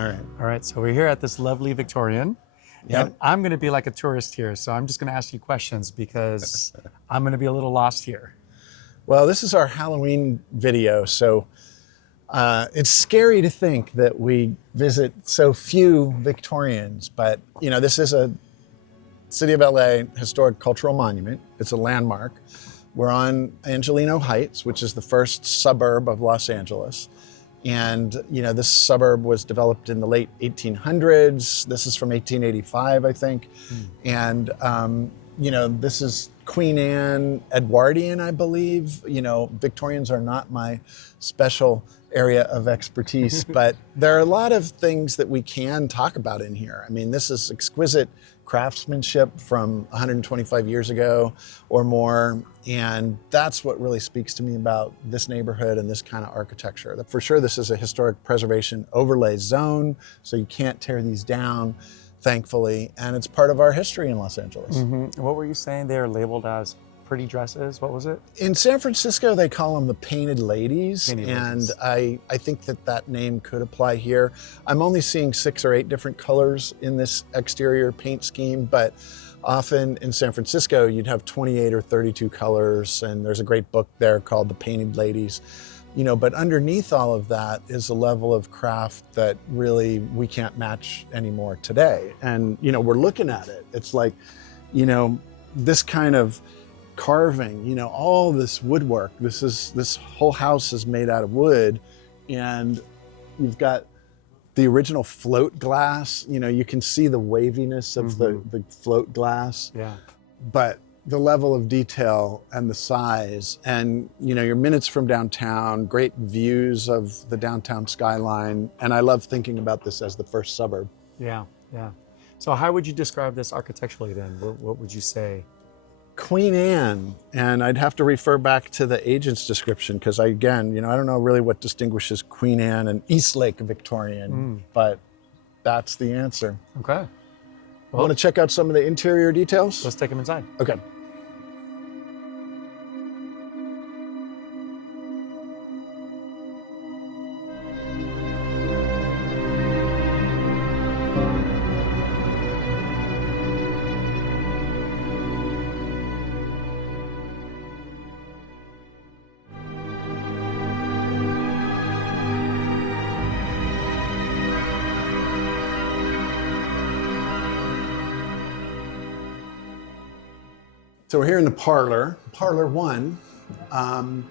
All right. All right, so we're here at this lovely Victorian. Yep. And I'm going to be like a tourist here, so I'm just going to ask you questions because I'm going to be a little lost here. Well, this is our Halloween video, so it's scary to think that we visit so few Victorians, but this is a City of LA historic cultural monument. It's a landmark. We're on Angelino Heights, which is the first suburb of Los Angeles. And, this suburb was developed in the late 1800s. This is from 1885, I think. And, this is Queen Anne Edwardian, I believe. Victorians are not my special area of expertise, but there are a lot of things that we can talk about in here. I mean, this is exquisite craftsmanship from 125 years ago or more. And that's what really speaks to me about this neighborhood and this kind of architecture. For sure, this is a historic preservation overlay zone, so you can't tear these down, thankfully. And it's part of our history in Los Angeles. Mm-hmm. What were you saying? They are labeled as pretty dresses. What was it? In San Francisco, they call them the painted ladies. And I think that name could apply here. I'm only seeing 6 or 8 different colors in this exterior paint scheme, but often in San Francisco, you'd have 28 or 32 colors, and there's a great book there called The Painted Ladies. But underneath all of that is a level of craft that really we can't match anymore today. And, we're looking at it. It's like, this kind of carving, all this woodwork. This whole house is made out of wood, and you've got the original float glass. You can see the waviness of the float glass. Yeah. But the level of detail and the size, and you're minutes from downtown, great views of the downtown skyline, and I love thinking about this as the first suburb. Yeah, yeah. So how would you describe this architecturally then? What would you say? Queen Anne, and I'd have to refer back to the agent's description because I don't know really what distinguishes Queen Anne and Eastlake Victorian, but that's the answer. Okay. Well, want to check out some of the interior details? Let's take them inside. Okay. So we're here in the parlor, Parlor 1, and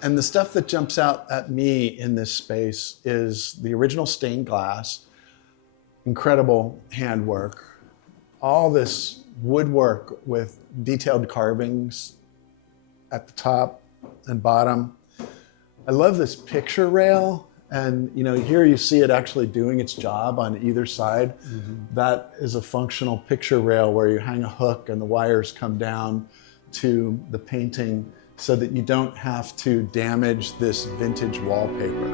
the stuff that jumps out at me in this space is the original stained glass, incredible handwork, all this woodwork with detailed carvings at the top and bottom. I love this picture rail. And here you see it actually doing its job on either side. That is a functional picture rail where you hang a hook and the wires come down to the painting so that you don't have to damage this vintage wallpaper.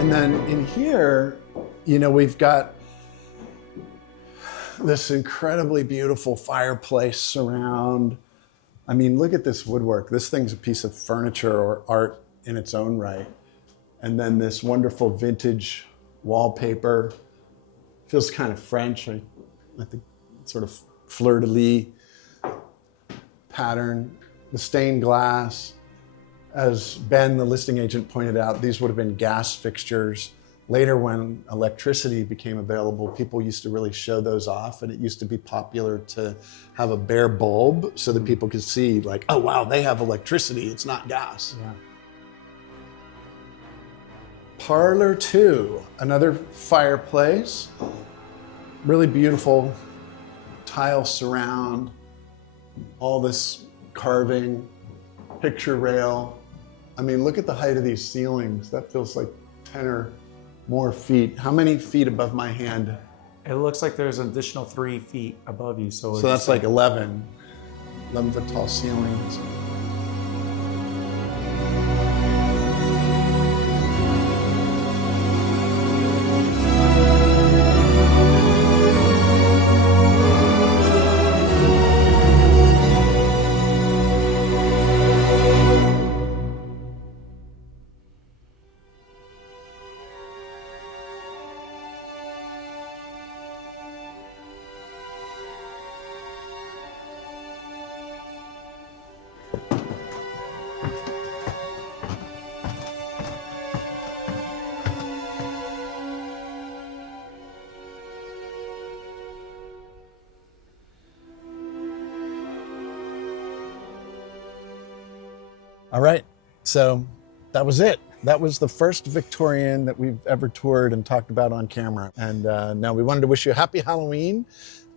And then in here, we've got this incredibly beautiful fireplace surround. I mean, look at this woodwork. This thing's a piece of furniture or art in its own right. And then this wonderful vintage wallpaper. Feels kind of French. I think sort of fleur-de-lis pattern. The stained glass. As Ben, the listing agent, pointed out, these would have been gas fixtures. Later, when electricity became available, people used to really show those off, and it used to be popular to have a bare bulb so that people could see, like, oh, wow, they have electricity, it's not gas. Yeah. Parlor 2, another fireplace, really beautiful tile surround, all this carving, picture rail. I mean, look at the height of these ceilings. That feels like 10 or more feet. How many feet above my hand? It looks like there's an additional 3 feet above you. So that's like 11 foot tall ceilings. All right. So that was it. That was the first Victorian that we've ever toured and talked about on camera. And now we wanted to wish you a happy Halloween.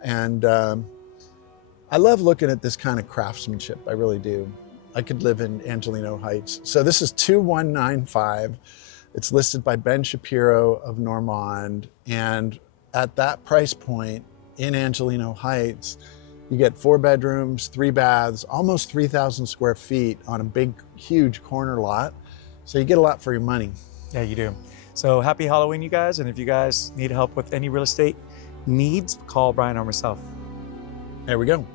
And I love looking at this kind of craftsmanship. I really do. I could live in Angelino Heights. So this is 2195. It's listed by Ben Shapiro of Normand. And at that price point in Angelino Heights, you get 4 bedrooms, 3 baths, almost 3,000 square feet on a big, huge corner lot. So you get a lot for your money. Yeah, you do. So happy Halloween, you guys. And if you guys need help with any real estate needs, call Brian or myself. There we go.